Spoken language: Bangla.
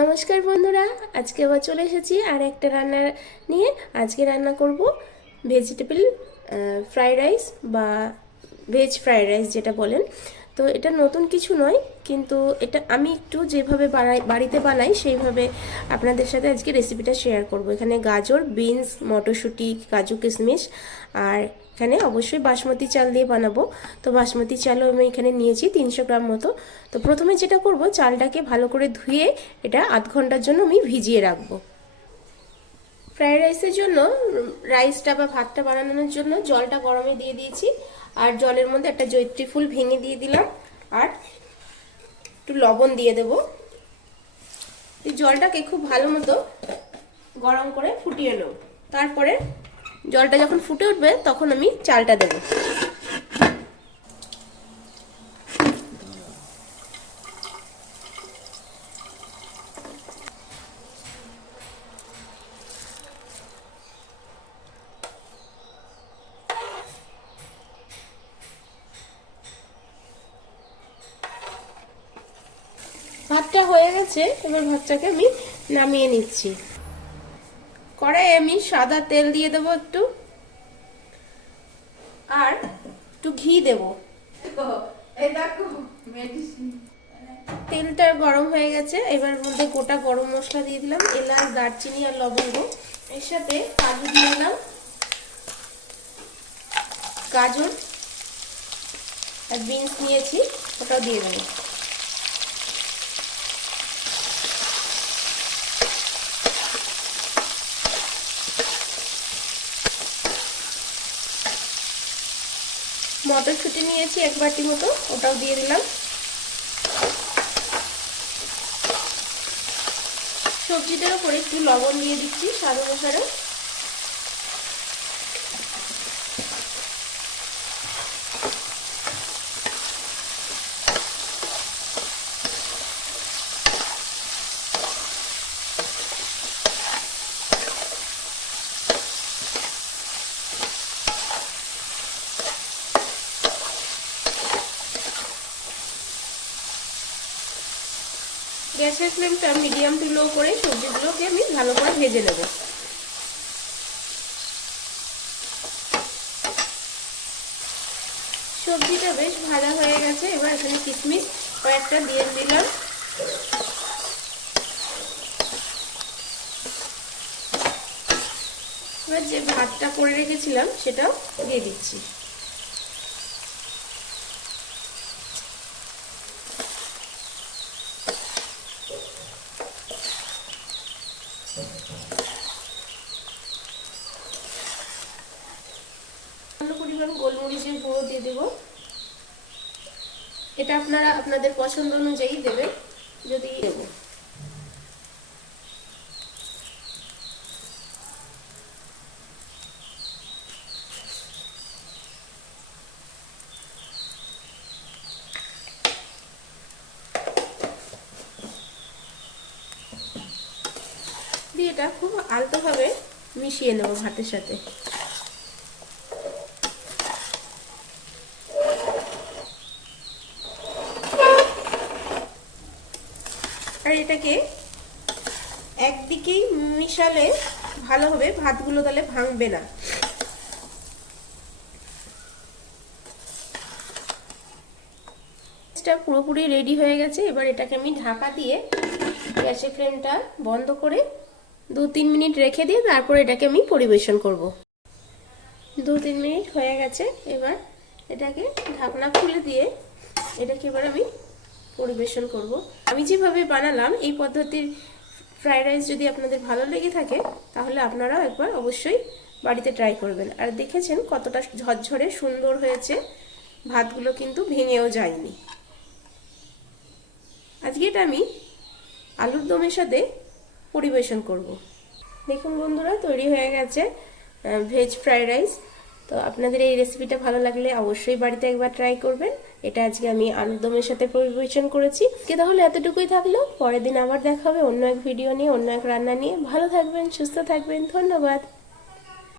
নমস্কার বন্ধুরা, আজকে আবার চলে এসেছি আর একটা রান্না নিয়ে। আজকে রান্না করব ভেজিটেবল ফ্রাইড রাইস বা ভেজ ফ্রাইড রাইস যেটা বলেন। তো এটা নতুন কিছু নয়, কিন্তু এটা আমি একটু যেভাবে বাড়িতে বানাই সেইভাবে আপনাদের সাথে আজকে রেসিপিটা শেয়ার করব। এখানে গাজর, বিনস, মটরশুঁটি, কাজু কিশমিশ, আর এখানে অবশ্যই বাসমতি চাল দিয়ে বানাবো। তো বাসমতি চালও আমি এখানে নিয়েছি 300 গ্রাম মতো। তো প্রথমে যেটা করব, চালটাকে ভালো করে ধুয়ে এটা আধ ঘন্টার জন্য আমি ভিজিয়ে রাখবো। ফ্রাইড রাইসের জন্য রাইসটা বা ভাতটা বানানোর জন্য জলটা গরমে দিয়ে দিয়েছি, আর জলের মধ্যে একটা জয়িত্রী ফুল ভেঙে দিয়ে দিলাম, আর একটু লবণ দিয়ে দেব। এই জলটাকে খুব ভালো মতো গরম করে ফুটিয়ে নেব। তারপরে জলটা যখন ফুটে উঠবে তখন আমি চালটা দেব। ভাতটা হয়ে গেছে, এবার ভাতটাকে আমি নামিয়ে নিচ্ছি। কড়াইয়ে আমি সাদা তেল দিয়ে দেবো একটু, আর একটু ঘি দেব। তেলটা গরম হয়ে গেছে, এবার মধ্যে গোটা গরম মশলা দিয়ে দিলাম, এলাচ, দারচিনি আর লবঙ্গ। এর সাথে কাজু দিয়ে দিলাম, গাজর আর বিনস নিয়েছি ওটাও দিয়ে দেবো। মটরশুঁটি নিয়েছি 1 বাটি মতো, ওটাও দিয়ে দিলাম। সবজিটার উপরে একটু লবণ দিয়ে দিচ্ছি স্বাদ অনুসারে। গ্যাসের ফ্লেমটা মিডিয়াম টু লো করে সবজিগুলোকে আমি ভালো করে ভেজে নেব। সবজিটা বেশ ভাজা হয়ে গেছে, এবার এখানে কিশমিশ কয়েকটা দিয়ে দিলাম। এবার যে ভাতটা করে রেখেছিলাম সেটাও দিয়ে দিচ্ছি। পরিমাণ গোলমরিচের গুঁড়ো দিয়ে দেব। এটা আপনারা আপনাদের পছন্দ অনুযায়ী দেবেন, যদি দেব। দিয়ে এটা খুব আলতোভাবে মিশিয়ে নেব ভাতের সাথে। আর এটাকে একদিকেই মিশালে ভালো হবে, ভাতগুলো তাহলে ভাঙবে না। এটা পুরোপুরি রেডি হয়ে গেছে, এবার এটাকে আমি ঢাকা দিয়ে গ্যাসের ফ্লেমটা বন্ধ করে 2-3 মিনিট রেখে দিয়ে তারপর এটাকে আমি পরিবেশন করব। 2-3 মিনিট হয়ে গেছে, এবার এটাকে ঢাকনা খুলে দিয়ে এটাকে এবার আমি পরিবেশন করব। আমি যেভাবে বানালাম এই পদ্ধতির ফ্রাইড রাইস যদি আপনাদের ভালো লেগে থাকে তাহলে আপনারাও একবার অবশ্যই বাড়িতে ট্রাই করবেন। আর দেখেছেন কতটা ঝরঝরে সুন্দর হয়েছে, ভাতগুলো কিন্তু ভেঙেও যায়নি। আজকে এটা আমি আলুর দমের সাথে পরিবেশন করব। দেখুন বন্ধুরা, তৈরি হয়ে গেছে ভেজ ফ্রাইড রাইস। তো আপনাদের এই রেসিপিটা ভালো লাগলে অবশ্যই বাড়িতে একবার ট্রাই করবেন। এটা আজকে আমি আলুর দমের সাথে পরিবেশন করেছি। তাহলে এতটুকুই থাকলো, পরের দিন আবার দেখা হবে অন্য এক ভিডিও নিয়ে, অন্য এক রান্না নিয়ে। ভালো থাকবেন, সুস্থ থাকবেন, ধন্যবাদ।